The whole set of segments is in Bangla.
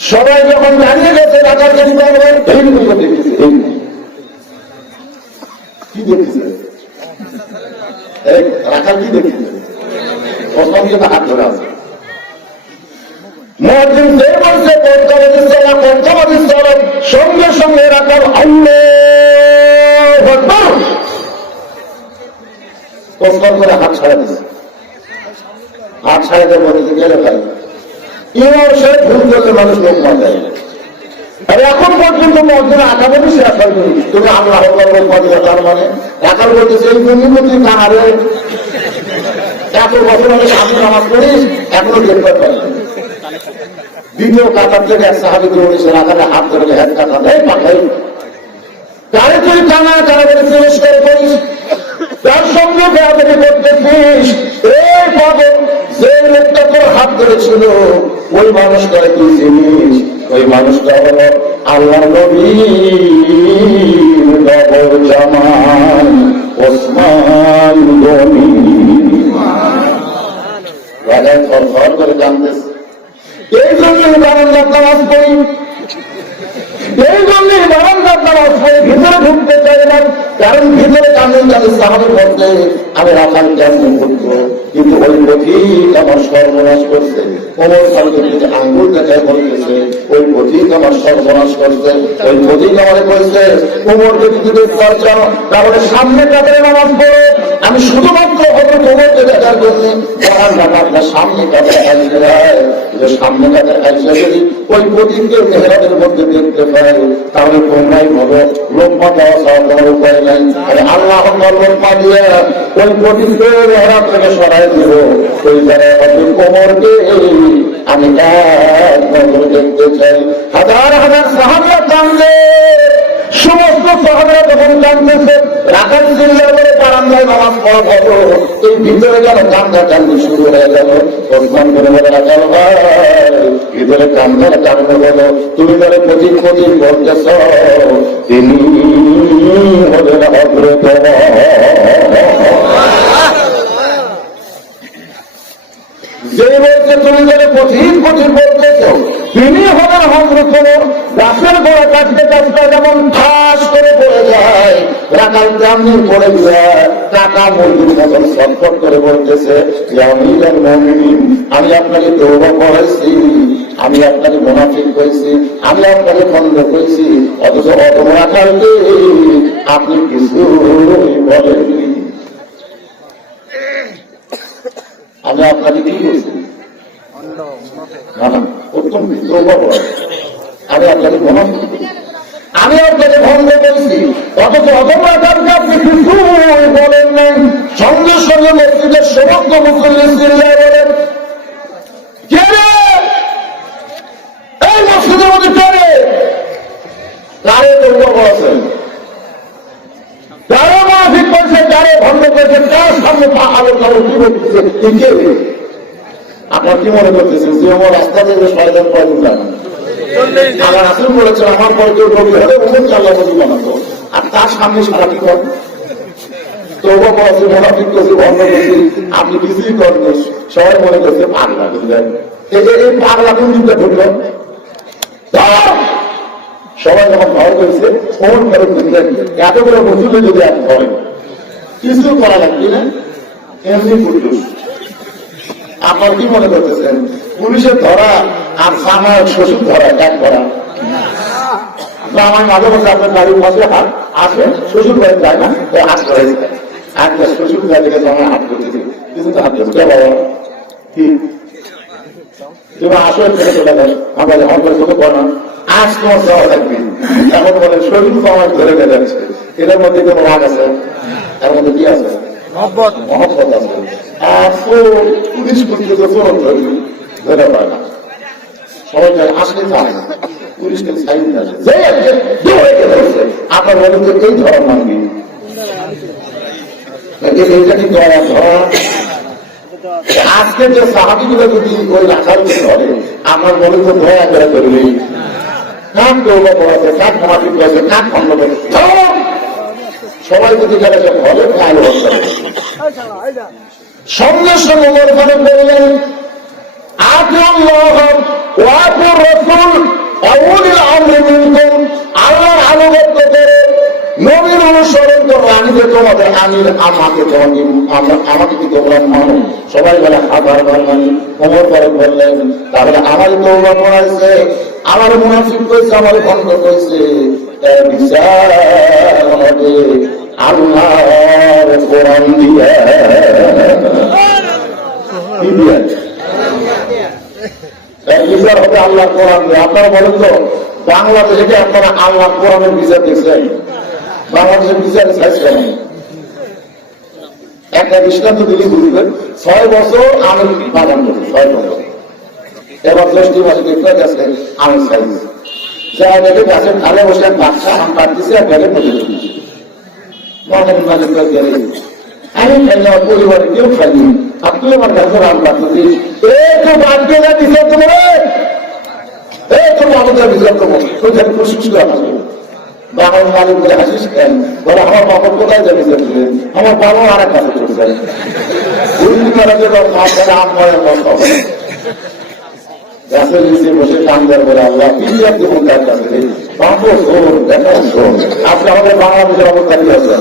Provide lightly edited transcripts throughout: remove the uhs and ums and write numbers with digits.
সবাই যখন দাঁড়িয়ে গেছে রাখালকে দিতে হবে দেখতেছে কি দেখতেছে রাখাল কি দেখতেছে প্রথম যেটা হাত ধরে আছে মহাজিম যে বলছে সঙ্গে সঙ্গে রাখাল আল্লাহ করে হাত ছাড়া দিচ্ছে হাত ছাড়া দিয়ে বলতে গেলে ভাই ইমাম সাহেব ভুল করলে মানুষ লোক মাথায় আর এখন পর্যন্ত মসজিদে আকাবাদি সে রাখাল করি তুমি আল্লাহ লোক মাঝে তার মানে রাখাল বলতেছে এই জমি কাহারে এত বছর আগে সামনে নামাজ পড়িস এখনো গ্রেফতার করে দ্বিতীয় কাতার থেকে এক সাহাবি উনিশে রাখালে হাত ধরে এক কাতা দেয় পাঠাই তারে তুই কানা কারাগারে তিরস্কার করিস তার সঙ্গে বেয়াদবি করতেছিস এই পাগল যে লোকটা তোর হাত ধরেছিল ওই মানুষটারে তুই চিনিস ওই মানুষটা হলো আল্লাহ নবী নবর জামান ওসমান গনি রাজায় থর করে জানতেছে এই জন্যই বারান্দার নামাজ পড়ি এই জন্যই বারান্দার নামাজ পড়ি ভিতরে ঢুকতে চাই না কারণ ভিতরে কান্দন যাদের সাহাবে পড়তে আমি রাখাল কেমন করবো কিন্তু ওই পথিক আমার সর্বনাশ করছে কোমর সালকে আঙ্গুল দেখায় বলতেছে ওই পথিক আমার সর্বনাশ করছে ওই পথিক আমারে বলছে কোমরকে যদি চর্চা তাহলে সামনে কাতারে নামাজ পড়ো আমি শুধুমাত্র হয়তো কোমরকে দেখার জন্য আপনার সামনে কাতারে আসবে সামনে কাতারে আসবে যদি ওই পথিককে মেহরাবের মধ্যে দেখতে পাই তাহলে তোমরাই বলো লোকমা দেওয়া ছাড়া তোমার উপায় নাই আরে আল্লাহ লোকমা দিয়ে ওই পথিককে মেহরাব থেকে সরাই দিব ওই জায়গায় কোমরকে আমি এক নজরে দেখতে চাই হাজার হাজার সাহাবীরা কাঁদলে সমস্ত সাহাবীরা যখন কাঁদতেছে রাখাল জিল্লা বলে বারান্দায় নামাজ পড়া হতো এই ভিতরে যেন কান্দা কান্দি শুরু হয়ে গেল ওসমান করে বলে রাখাল ভাই ভিতরে কান্দার কারণে বলো তুমি ধরে পথিক বলতেছ তিনি হলেন হযরত যে বলছে তুমি যারা কঠিন বলতেছ তিনি হলেন হযরত গাছের গোড়া কাটতে কাটতে যেমন ঠাস করে পড়ে যায় রাখাল জামনি পড়ে যায় টাকা মজুর মতন ছটফট করে বলতেছে আমি আপনাকে তওবা করেছি আমি আপনাকে মুনাফিক করেছি আমি আপনাকে খন্ড করেছি অথচ অত রাখালকে আপনি কিছুই বলেননি আমি আপনাকে কি করছি আমি আপনাকে আমি আপনাকে ভঙ্গ করেছি অথচ অধমরাকে আপনি কিছুই বলেন নাই সঙ্গে সঙ্গে মসজিদের সমস্ত মুসলিম জিল্লায় বলেন কে রে এই মসজিদের মধ্যে কে রে কারে তৌবা করেছেন কারো মাফিক করছে কারো ভঙ্গ করছে তার সামনে আলো কারো কি বলতেছে আপনার কি মনে করতেছেন যে আমার রাস্তা থেকে শয়তান পয়দা জানা আমার আসল বলেছে আমার পরে কেউ ডবি হলে অমুক আল্লাহ বলি বানাবো আর তার সামনে সারা কি করেন তৌবা করেছে মুনাফিক করছে ভঙ্গ করছে আপনি কিছুই করেন সবাই মনে করছে পাগলা বুঝলেন এই পাগলা কোন দিকটা ঢুকলো সবাই যখন ভয় করেছে কোন ফেরত বুঝলেন এতগুলো বন্ধুকে যদি এক ভয় কিছু করা লাগবে না এমনি পুরুষ আপনার কি মনে করতেছেন পুলিশের ধরা আর সামার শ্বশুর ধরা এক করা আমার মাঝে মাঝে আপনার গাড়ির মাঝে হাত আসে শ্বশুর বাড়ি যায় না হাত করে দিতে একটা শ্বশুর বাড়ি থেকে আমার হাত করতে দিই কিছু তো হাত করতে বাবা কি তুমি আসো থেকে চলে যাবে আমার হরকার চোখে পড়া আজ তোমার যাওয়া লাগবে এখন বলে শরীর তো আমার ধরে গেলে যাচ্ছে এটার মধ্যে কোনো রাগ আছে এর মধ্যে কি আছে মহব্বত আছে আর পুলিশ করতে ধরে পায় না সবাই আসলে চায় না পুলিশকে সাইন আপনার বলেন যে এই ধরা মানবি এইটা কি ধরা আজকে যে সাহাবিগুলো যদি ওই রাখালকে ধরে আমার মনে তো দয়া করে করবি কাক তৌবা করাছে কাক মুনাফিক করেছে কাক খন্ড করেছে সবাই যদি গেলে ঘরে প্রায় সঙ্গে সঙ্গে বললেন আল্লাহ ওয়া রাসূল তোমাদের আমির আমাকে আমাকে কি তোমরা মানো? সবাই বলে হাজার বার মানি। ওমর ফারুক বললেন তাহলে আমারই তওবা পড়াইছে, আমার মুনাফিক কইছে, আমার ভণ্ড কইছে, এর বিচার হবে আল্লাহর কোরআন দিয়ে। কি দিয়ে? এর বিচার হবে আল্লাহর কোরআন দিয়ে। আপনারা বলেন তো বাংলাদেশে কি আপনারা আল্লাহর কোরআনের বিচার দেখছেন? বাংলাদেশের বিচারে সাইজ করেন। একটা দৃষ্টান্ত দিলে বুঝবেন। 6 বছর আমি বাগান করি, 6 বছর। এবার 10টি মাসে দেখতে গেছে আমি সাইজ যা দেখে গাছের ঢালে বসে বাচ্চা আম কাটতেছি আর ব্যাগে পড়ে দিচ্ছি। আমি খাইনি, আমার পরিবারে কেউ খাইনি, আপনি আমার গাছের আম কাটতেছি। একটু বাদ দিয়ে যা বিচার দেবো রে, একটু বাবুদের বিচার দেবো, ওইখানে খুশি আসবে। বাবার মালিক বলে হাসিস কেন? বলে আমার বাবা কোথায় যাবে? আমার বাবা আর এক কাছে চলে যায়। গাছের নিচে বসে কান্দার বলে আল্লাহ পিরিয়ার দেবন তার কাছে বাবু শোন, দেখা শোন। আপনি আমাদের বাংলাদেশের অবস্থা কি আছেন?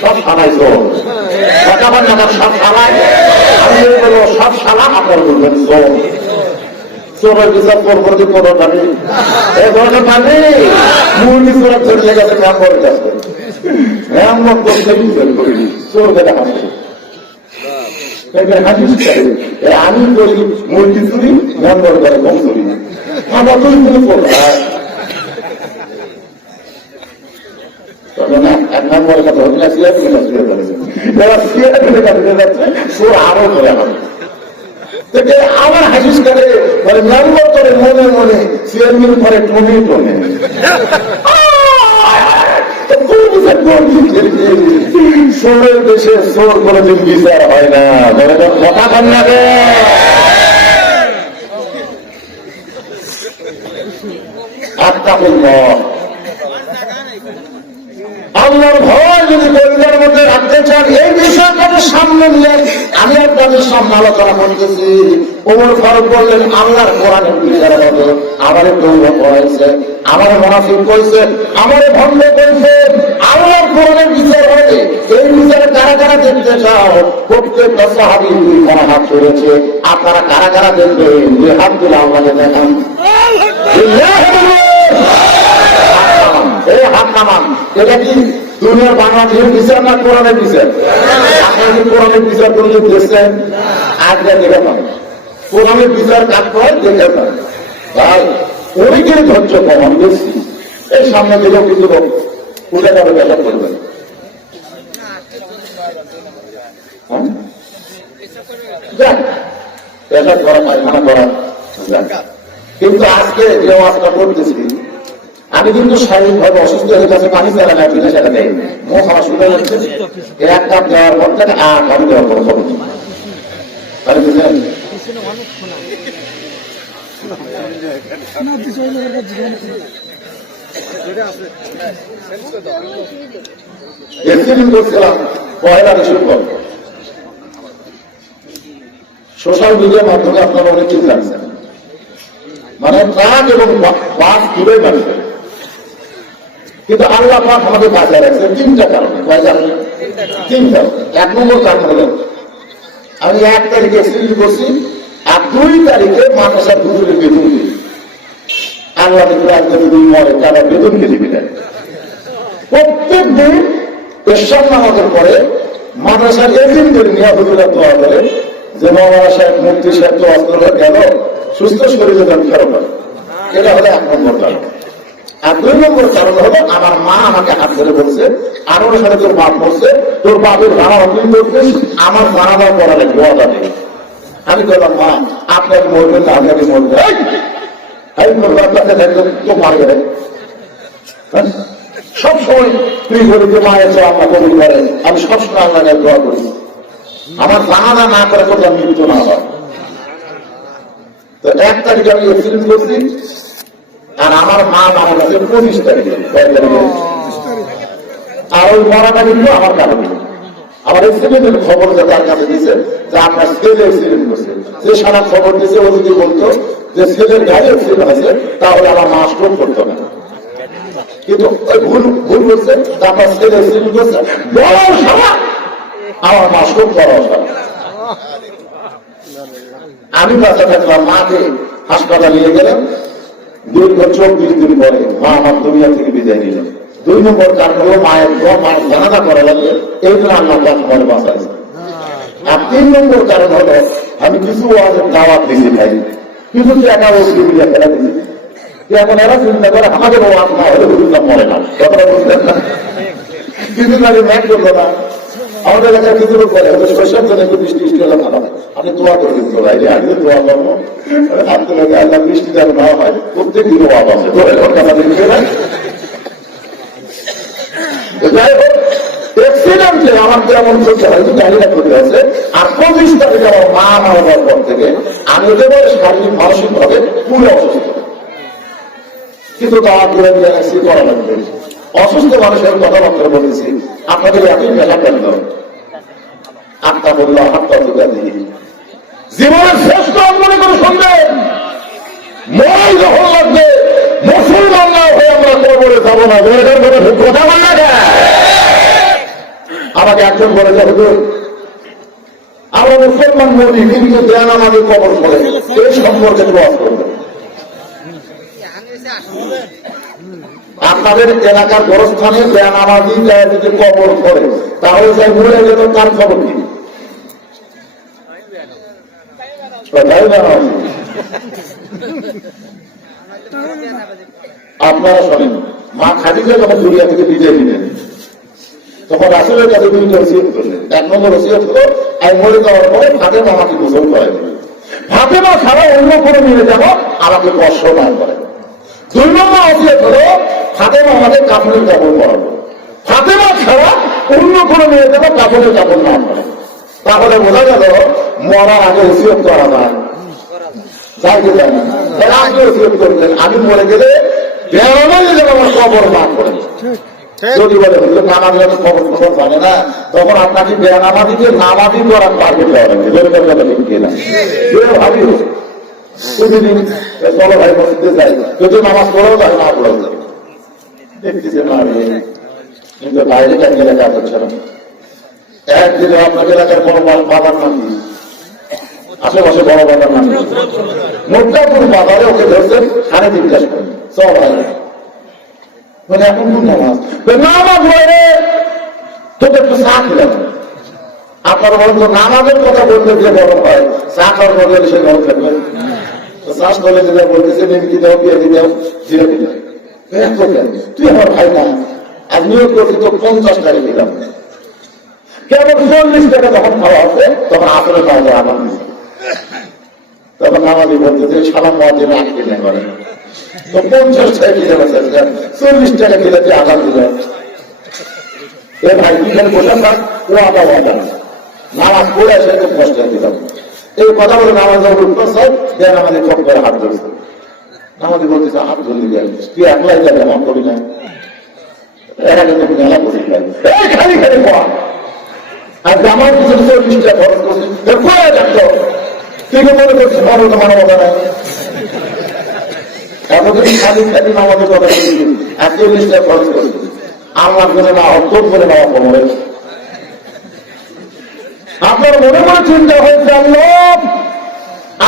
সব সালাই শোন, সব সালাই। আমি বলবো সব সালা আপনার বলবেন শোন। চোরের বিচার করবো যে কোনো পানি এই ধরনের পানি মুরগি চোরা চলে গেছে মেম্বরের কাছে। মেম্বর করতে করিনি, চোর গেলে হাসে। আমি করি মুরগি চুরি, মেম্বর করে কম চুরি। আমার দুই কোনো করবো এক নম্বরের কথা হচ্ছে যাচ্ছে চোর আরো করে হবে। আমার হাসিস করে মানে মেম্বর করে মনে মনে চেয়ারম্যান করে টনে টনে। সোরের দেশে সোর কোনদিন বিচার হয় না, কথা কন না রে। আল্লাহর ভয় যদি পরিবারের মধ্যে রাখতে চান, এই বিষয়টাকে সামনে নিয়ে আমি আপনাদের সামনে আলোচনা করতেছি। ওমর ফারুক বললেন আল্লাহর কোরআনের বিচার হবে। আমারে তওবা করাইছে, আমারে মুনাফিক কইছে, আমারে ভণ্ড কইছে, আল্লাহর কোরআনের বিচার হবে। এই বিচারে কারা কারা দেখতে চাও? প্রত্যেকটা সাহাবী দুই হাত ছড়েছে। আপনারা কারা কারা দেখবেন? দুই হাত তুলে আল্লাহকে দেখান। এই হাত নামান। এটা কি দুনিয়ার বাংলাদেশের বিচার না কোরআনের বিচার? আপনারা কি কোরআনের বিচার করে দেখছেন? আজকে দেখে পান কোরআনের বিচার কাজ করে দেখে পান। ভাই অনেকের ধৈর্য কমান বেশি। এই সামনে দিলেও কিন্তু উঠে যাবে, পেশাব করবেন। পেশাব করা, পায়খানা করা। কিন্তু আজকে যে ওয়াজটা করতেছি আমি কিন্তু শারীরিকভাবে অসুস্থ হয়ে গেছে, পানি চালা না কিনে সেটা নেই, মুখ আমার শুনে যাচ্ছে। এক কাপ দেওয়ার পর থেকে আর পানি দেওয়ার পর খবর বুঝলেন। করছিলাম পয়লা ডিসেম্বর, সোশ্যাল মিডিয়ার মাধ্যমে আপনারা অনেক কিছু জানছেন। মানে ট্রাক এবং বাস দূরে বাড়ছে, কিন্তু আল্লাহ পাক আমাদের বাঁচায় রাখছে 3টা কারণে। তিনটা। 1 নম্বর কারণ হলো আমি 1 তারিখে অ্যাক্সিডেন্ট করছি আর 2 তারিখে মাদ্রাসার হুজুরের বেতন দিই। আল্লাহ যদি মরে তারা বেতন কে দিবি না। প্রত্যেক দিন পেশাব নামাজের পরে মাদ্রাসার এজেন্টদের নিয়ে হুজুরা দোয়া করে যে মাওলানা সাহেব, মুফতি সাহেব তো অস্ত্র গেল, সুস্থ শরীরে যেন ফেরত হয়। এটা হলো 1 নম্বর কারণ। আর 2 নম্বর কারণ হলো আমার মা আমাকে হাত ধরে বলছে, আরো সাথে তোর বাপ বলছে, তোর বাপের ভাড়া অপিল করছিস, আমার জানাবার পড়ালে দোয়াটা নেই। আমি বললাম মা আপনার মরবেন না, আপনাকে মরবে তো মারবে। সবসময় তুই বলি যে মায়ের তো আল্লাহ কবুল করে, আমি সবসময় আল্লাহ দোয়া করি আমার জানাজা না করে কোথাও মৃত্যু না হয়। তো 1 তারিখে আমি অ্যাক্সিডেন্ট করছি আর আমার মা মারা গেছে 25 তারিখে। আর ওই মরাটা কিন্তু আমার কারণে। আমার অ্যাক্সিডেন্টের খবর তার কাছে দিয়েছে যে আপনার ছেলে অ্যাক্সিডেন্ট করছে। যে সারা খবর দিয়েছে ও যদি বলতো যে ছেলের গাড়ি অ্যাক্সিডেন্ট হয়েছে তাহলে আমার মা স্ট্রোক করতো না। কিন্তু ওই ভুল করছে, তারপর ছেলে সিল করছে, বড় সভা আমার মা খুব বড় সভা। আমি বাচ্চা থাকলাম, মাকে হাসপাতাল নিয়ে গেলাম, দীর্ঘ 24 দিন পরে মা আমার দুনিয়া থেকে বিদায় নিলেন। 2 নম্বর কারণ হলো মায়ের জানাজা করা লাগবে, এই জন্য আল্লাহ আমার বাঁচাইছে। আর 3 নম্বর কারণ হলো আমি কিছু ওয়াজের দাওয়াত দিয়েছি ভাই, কিছু টাকা ওষুধ দিয়ে ফেলা দিয়েছি। এখন এরা চিন্তা করে আমাদের ওয়াজ না হলে হুজুরটা মরে না, কথাটা বুঝলেন না? কিছু আগে ম্যাক করলো না, আমাদের এলাকায় কিছু লোক বলে শৈশব জন্য একটু বৃষ্টি হলে ভালো হয়, আপনি দোয়া করে দিতে ভাই, আমি দোয়া করবো আপনার আল্লাহ বৃষ্টি যেন না হয়, প্রত্যেক দিন ওয়াজ আছে কথা দিচ্ছে না। যাই হোক, অ্যাক্সিডেন্টে আমার যেমন করতে হয় গাড়িটা করে আছে, আর 25 তারিখে আমার মা মারার পর থেকে আমি একেবারে শারীরিক মানসিক ভাবে পুরো অসুস্থ। কিন্তু দাওয়াত করে দিয়ে আসছি, করা লাগবে। অসুস্থ মানুষের কথাবার্তা বলেছি, আপনাদের এতই মেলা করল, আত্মা বললো আত্মা দুটা দিয়ে জীবনের শ্রেষ্ঠ মনে করে শুনবেন, মনে যখন লাগবে মুসলমান না হয়ে আমরা কবরে যাবো না, কথা বলা যায়। আমাকে একজন বলে যে হুজুর আমরা মুসলমান নদী কিন্তু দেন আমাদের কবর করে, এই সম্পর্কে দোয়া করবেন। আপনাদের এলাকার গোরস্থানে দেন আমাদের যদি কবর করে, তাহলে যাই মরে গেল তার খবর কি? আপনারা শোনেন, মা খাদিজা যখন দুনিয়া থেকে বিদায় নিলেন, তখন রাসূলের কাছে 2টা ওসিয়ত করলেন। 1 নম্বর ওসিয়ত হলো আমি মরে যাওয়ার পরে ফাতেমা আমাকে গোসল করাই দেবে, ফাতেমা ছাড়া অন্য কোনো মেয়ে যেন আমাকে স্পর্শ না করে। 2 নম্বর ওসিয়ত হলো ফাতেমা আমাদের কাপড়ের কাপড় পরাবো, ফাতেমা ছাড়া অন্য কোনো মেয়ে যেন কাপড়ের কাপড় না করে। তাহলে বোঝা গেল মরার আগে ওসিয়ত করা যায়, যাইতে যায় না, আগে ওসিয়ত করবেন আমি মরে গেলে বেড়ানো যেন আমার কবর না করে। যদি বলে নামাজি খবর খবর জানে না, তখন আপনাকে বেনামাজিকে নামাজি করার টার্গেট দেওয়া লাগবে না। ভাবি প্রতিদিন চলো ভাই মসজিদে যাই, যদি নামাজ পড়েও যায় না পড়েও যায়, দেখতেছে না কিন্তু বাইরে কাজ এলাকা করছে না। একদিনে আপনাকে এলাকার বড় বাবার নাম কি, আশেপাশে বড় বাবার নাম মোটাপুর বাজারে ওকে ধরছেন 3:30 করে সব ভাই মানে এখন কোন নামাজ নামাজ হয়ে তোকে একটু চা খেলাম। আপনার বলেন তো নামাজের কথা বলতে যে গরম হয়, চা খাওয়ার বদলে সে গরম থাকবে। চাষ করলে যেটা বলতেছে নিমকি দাও, পেঁয়াজি দাও, জিরে দিলাম, তুই আমার ভাই না, আর নিয়োগ করছি তো 50 টাকা দিলাম, কেমন 40 টাকা যখন খাওয়া হবে তখন আসলে পাওয়া যায় আমার। তখন নামাজি বলতেছে সালাম মহাজির আটকে নেই করে তো 50 টাকা কিনে বসে 40 টাকা কিনে আঘাত দিল। এ ভাই কিখানে বললাম না ও আবার নামাজ পড়ে আসে খুব কষ্ট দিলাম। এই কথা বলে নামাজ দেন আমাদের চক করে হাত ধরছে, নামাজি বলতেছে হাত ধরলি দেন তুই একলাই যাবে এমন করি না, মেলা করি খালি খালি পড়া। আর আমার কিছু 40 টাকা খরচ করছি কোথায় দেখতো তুই মনে করছিস ভালো তো মানবতা নাই, এতদিন খালি খালি নামাজের কথা বলছি, 40 টাকা খরচ করছি আমার জন্য না অর্থ করে নেওয়া কমে। আপনার মনে মনে চিন্তা হয়েছে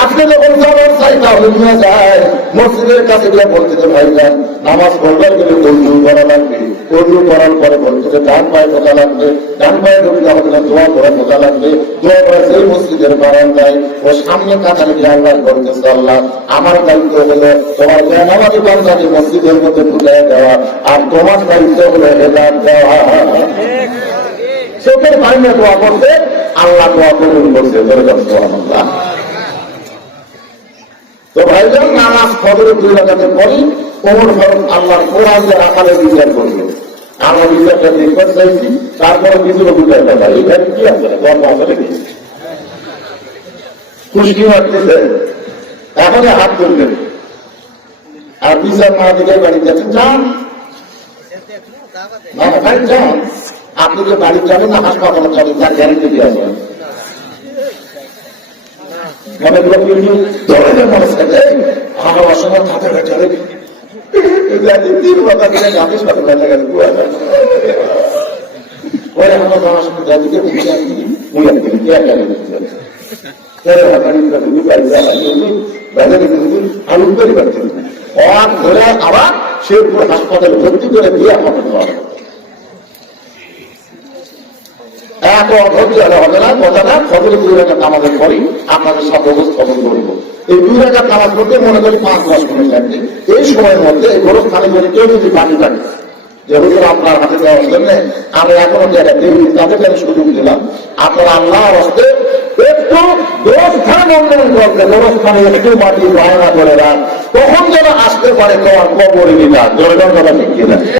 আজকে যখন সবার চাই তাহলে নিয়ে যায় মসজিদের কাছে গিয়ে বলতেছে ভাই যান নামাজ পড়বার গেলে অজু করা লাগবে, অজু করার পরে বলতেছে ডান পায়ে ঢোকা লাগবে, ডান পায়ে ঢুকলে আমাদের দোয়া করে ঢোকা লাগবে, দোয়া করে সেই মসজিদের বারান্দায় ও সামনে কাতারে গিয়ে আল্লাহ বলতেছে আল্লাহ আমার দায়িত্ব হলো তোমার নামাজি বান্দাকে মসজিদের মধ্যে ঢুকে দেওয়া, আর তোমার দায়িত্ব হলো হেদায়েত দেওয়া। চোখের পানিতে দোয়া করতে আল্লাহ দোয়া কবুল করছে। তো ভাইজান নামাজ ফজরের 2 রাকাতের পরই ওমর ফারুক আল্লাহর কোরআনের আকারে বিচার করবে। আমরা বিচারটা দেখতে চাইছি, তারপরে কিছুর বিচার দেখা এখানে কি আছে গল্প আসলে কি খুশকি মারতেছে এখন হাত তুলবেন আর বিচার না দিকে বাড়ি যাচ্ছেন যান না ভাই যান, আপনি যে বাড়ি যাবেন না হাসপাতালে যাবেন তার গ্যারান্টি দিয়ে আসবেন। মনে করো ধরে আমার অসময় থাকে যাচ্ছি 3 কথা দিলে গাছে সাথে ব্যথা গেছে পুরা ওই এখন আমার সাথে যাচ্ছি মুই একদিন কে একটা ধরে আবার শেরপুর হাসপাতালে ভর্তি করে দিয়ে আমাকে এত অধৈর্য হবে না কথা না ফজরে 2 রাকাত নামাজের পরই আপনাদের সব উপস্থাপন করবো। এই 2 রাকাত নামাজ পড়তে মনে করি 5-10 মিনিট লাগবে। এই সময়ের মধ্যে এই গরম খালি করে কেউ যদি পানি থাকে যে হুজুর আপনার হাতে দেওয়ার জন্য আমি এখনো জায়গা দেবি তাদের আমি সুযোগ দিলাম, আপনার আল্লাহর হস্তে একটু ব্যবস্থান উন্নয়ন করতে ব্যবস্থানে একটু মাটি বায়না করে রাখ, তখন যেন আসতে পারে তোমার কবর নিতা জনগণ কথা ঠিক কিনা।